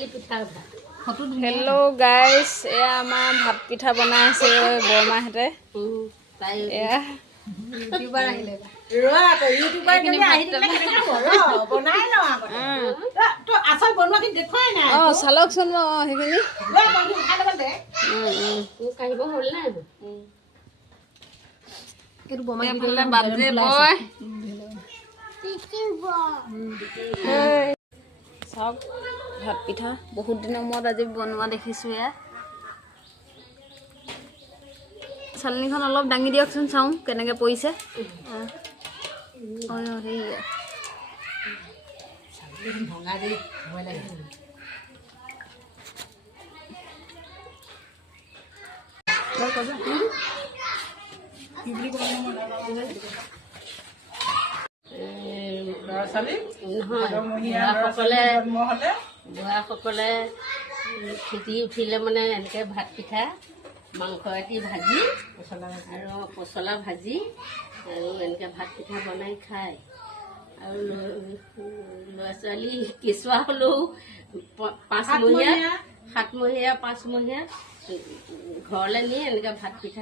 Hello guys, एया आमार भात पिठा बनाई आछे बरमाहते। चालकचोन सब भात पिठा बहुत दिनों मूर्त आज बनवा देखिছো। या चालनीखन अलप दांगी दियकचोन चाऊ केनेके परिছে। বুঢ়াসকলে খেতি উঠিলে মানে এনেকৈ ভাত পিঠা মাংস এটি ভাজি আৰু পচলা ভাজি আৰু এনেকৈ ভাত পিঠা বনাই খায়। আৰু ল'ৰা ছোৱালী কেঁচুৱা হ'লেও 5 মহীয়া 7 মহীয়া 5 মহীয়া ঘৰলৈ নি এনেকৈ ভাত পিঠা